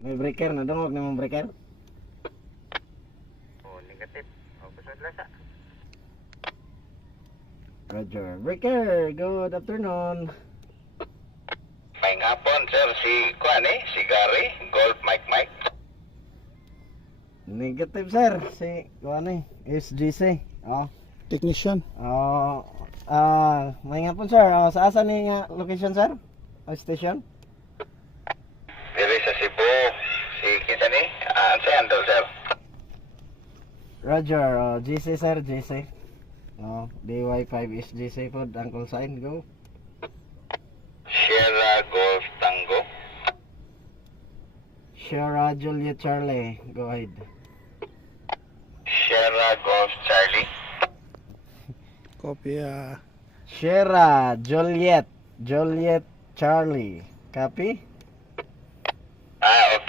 May breaker na dungog na mong breaker. Oh, negative. Oh, kusod lasa. Roger. Breaker, good afternoon. May hapon, sir. Si si Gary. Golf Mike. Negative sir, si kuan SGC. Oh. Technician. Oh, may nga po sir. Oh, sa asa ni nga location sir? O station? Dili sa Cebu. Si kinsa ni? Sa handle, sir. Roger, GC sir, GC. Oh, DY5 SGC po, ang call sign, go. Sierra Golf Tango. Sierra Juliet Charlie, go ahead. Sierra Golf Charlie. Kopya. Sierra Juliet Charlie, copy?